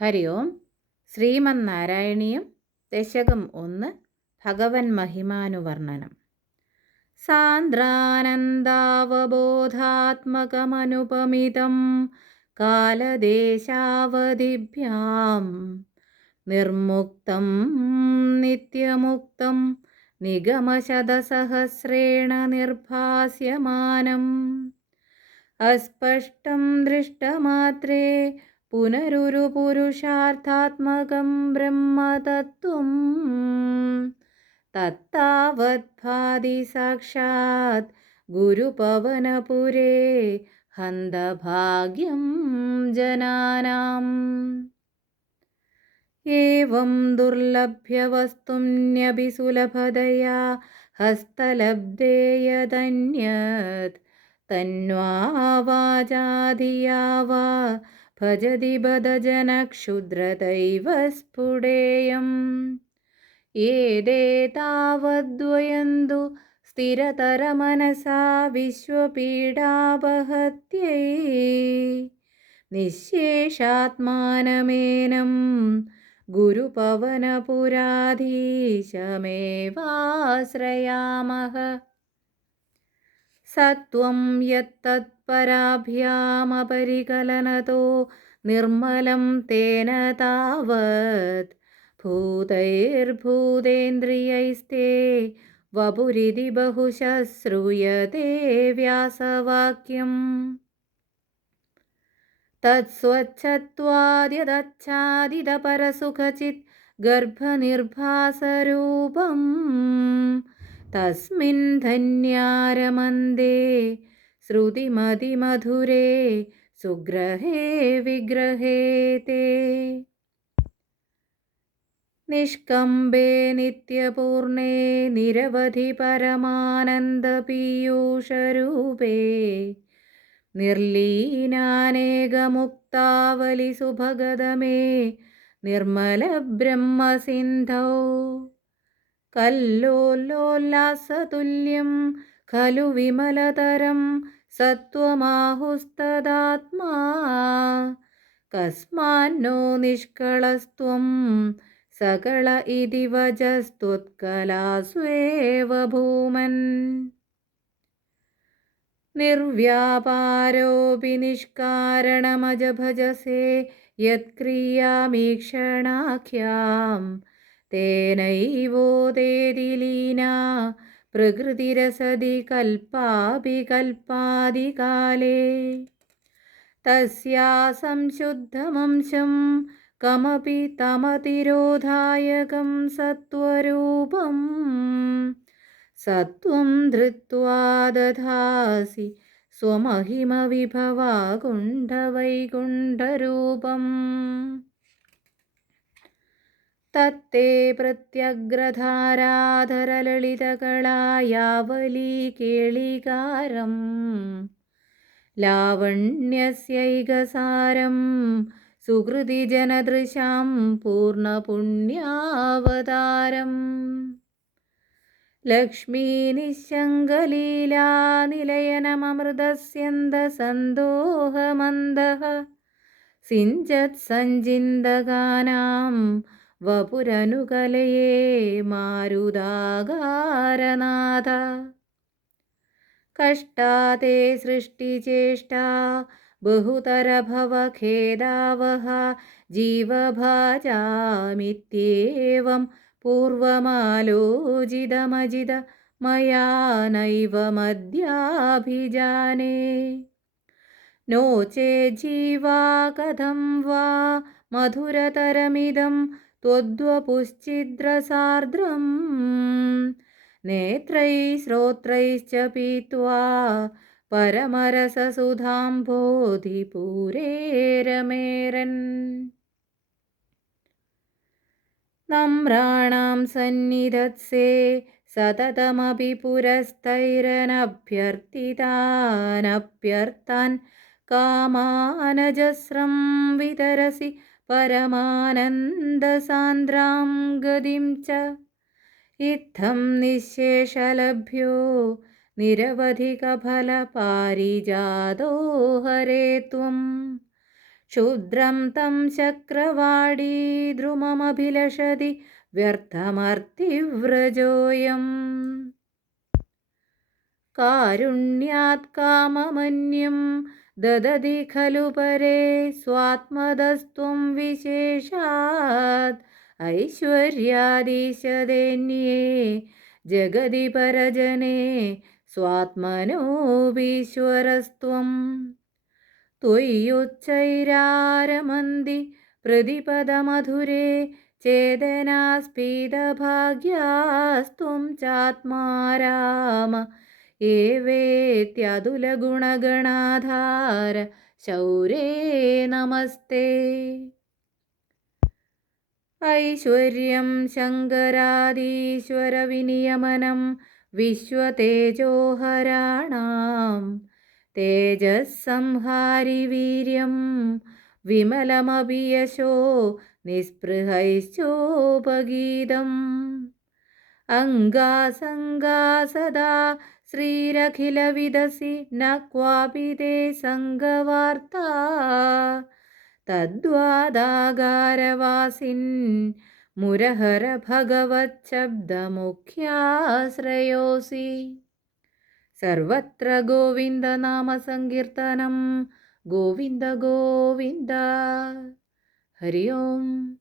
ഹരി ഓം ശ്രീമന്നാരായണീയം ദശകം ഒന്ന് ഭഗവൻ മഹിമാനുവർണനം സാന്ദ്രാനന്ദാവബോധാത്മകമനുപമിതം കാലദേശാവധിഭ്യാം നിർമുക്തം നിത്യമുക്തം നിഗമശതസഹസ്രേണ നിർഭാസ്യമാനം അസ്പഷ്ടം ദൃഷ്ടമാത്രേ पुनरुरुपुरुषार्थात्मकं ब्रह्मतत्त्वं तत्तावद्भाति साक्षात् गुरुपवनपुरे हन्दभाग्यं जनानाम् एवं दुर्लभ्यवस्तुम्यपि सुलभतया हस्तलब्धे यदन्यत् तन्वावाजाधिया वा भजति बदजनक्षुद्रदैव स्फुटेयम् एते तावद्वयन्तु स्थिरतरमनसा विश्वपीडापहत्यै निःशेषात्मानमेनं गुरुपवनपुराधीशमेवाश्रयामः സത്വം യത്തത്പരാഭ്യാമപരികലനതോ നിർമ്മലം തേന താവത്. ഭൂതൈർഭൂതേന്ദ്രിയൈസ്തേ വപുരിതി ബഹുശ്രൂയതേ വ്യാസവാക്യം. തത്സ്വച്ഛത്വാദ്യതച്ഛാദിതപരസുഖചിത് ഗർഭനിർഭാസരൂപം. തസ്മിൻ ധന്യാരമന്ദേ ശ്രുതിമതിമധുരേ സുഗ്രഹേ വിഗ്രഹേ തേ നിഷ്കമ്പേ നിത്യപൂർണേ നിരവധി പരമാനന്ദപീയൂഷരൂപേ. നിർലീനാനേകമുക്താവലി സുഭഗതമേ നിർമ്മല ബ്രഹ്മസിന്ധൗ കല്ലോല്ലോല്ലാസതുല്യം ഖലു വിമലതരം സത്വമാഹുസ്തദാത്മാ. കസ്മാന്നോ നിഷ്കളസ്ത്വം സകള ഇതി വജസ്തുത്കലാസ്വേവ ഭൂമൻ. നിർവ്യാപാരോപി നിഷ്കാരണമജഭജസേ യത്ക്രിയാമീക്ഷണാഖ്യാം തേനൈവോദേതിലീന പ്രകൃതിരസതി കൽപ്പാഭികൽപ്പാദികാലേ. തസ്യാ സംശുദ്ധമംശം കമപി തമതിരോധായകം സത്വരൂപം. സത്വം ധൃത്വാ സ്വമഹിമവിഭവാകുണ്ഠവൈകുണ്ഠരൂപം തത്തേ പ്രത്യഗ്രധാരാധരലളിതകളായാവലീ കേളികാരം ലാവണ്യസ്യൈകസാരം സുഹൃതിജനദൃശാം പൂർണപുണ്യാവതാരം ലക്ഷ്മീനിശങ്കലീലാനിലയനമൃതസ്യന്തസന്തോഹമന്ദഃ സിഞ്ചത്സഞ്ചിന്തകാനാം वपुरनुकलये मारुदागारनाथ कष्टाते सृष्टिचेष्टा बहुतरभवखेदावः जीवभाजामित्येवं पूर्वमालोचितमजित मया नैव मद्याभिजाने नो चेज्जीवा कथं वा मधुरतरमिदं त्वद्वपुश्चिद्रसार्द्रं नेत्रैः श्रोत्रैश्च पीत्वा परमरससुधाम्भोधिपूरे रमेरन् नम्राणां सन्निधत्से सततमपि पुरस्तैरनभ्यर्थितानभ्यर्थान् कामानजस्रं वितरसि परमानन्दसान्द्रां गतिं च इत्थं निःशेषलभ्यो निरवधिकफलपारिजातो हरे त्वं क्षुद्रं तं चक्रवाणी द्रुममभिलषति व्यर्थमर्तिव्रजोऽयम् कारुण्यात् काममन्यं ददति खलु परे स्वात्मदस्त्वं विशेषात् ऐश्वर्यादिशदेऽन्ये जगदि परजने स्वात्मनोऽपीश्वरस्त्वं त्वय्युच्चैरारमन्ति प्रतिपदमधुरे चेदनास्पीदभाग्यास्त्वं चात्मा राम ഏവേത്യതുലഗുണഗണാധാര ശൗരേ നമസ്തേ. ഐശ്വര്യം ശങ്കരാദീശ്വരവിനിയമനം വിശ്വതേജോഹരാണാം. തേജസ്സംഹാരി വീര്യം വിമലമഭിയശോ നിസ്പൃഹൈശ്ചോപഗീതം. അംഗാസംഗാ സദാ ന ക്വാപി തേ സംഗവാർത്ത തദ്വാദാകാരവാസിൻ മുരഹര ഭഗവച്ഛബ്ദമുഖ്യാശ്രയോസി സർവത്ര ഗോവിന്ദനാമസങ്കീർത്തനം ഗോവിന്ദ ഗോവിന്ദ. ഹരി ഓം